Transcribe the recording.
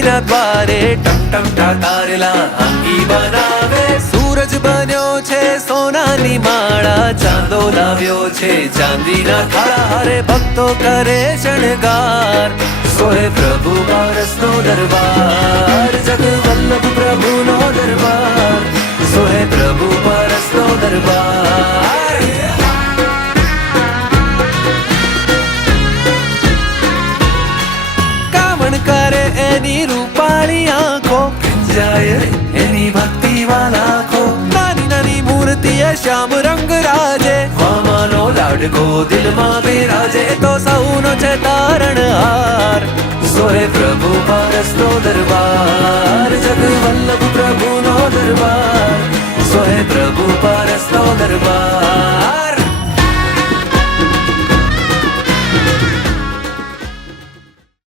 લક્ષ્મીના દ્વારે ટમટમતા તારેલા અંગી બનાવે. સૂરજ બન્યો છે સોનાની માળા, ચાંદો લાવ્યો છે ચાંદીના થાળા. હરે ભક્તો કરે શણગાર, સોહે પ્રભુ પારસનો દરબાર. જગવલ્લભ પ્રભુનો દરબાર, સોહે પ્રભુ પારસનો દરબાર. કામણ કરે એની રૂપાળી આંખો, જાય એની ભક્તિ વાલાખો. નાની નાની મૂર્તિએ શ્યામ રંગ રાજે, મામાનો લાડકો દિલમાં બિરાજે. તો સૌનો છે તારણહાર, સોહે પ્રભુ પારસનો દરબાર. જગવલ્લભ પ્રભુનો દરબાર, સોહે પ્રભુ પારસનો દરબાર.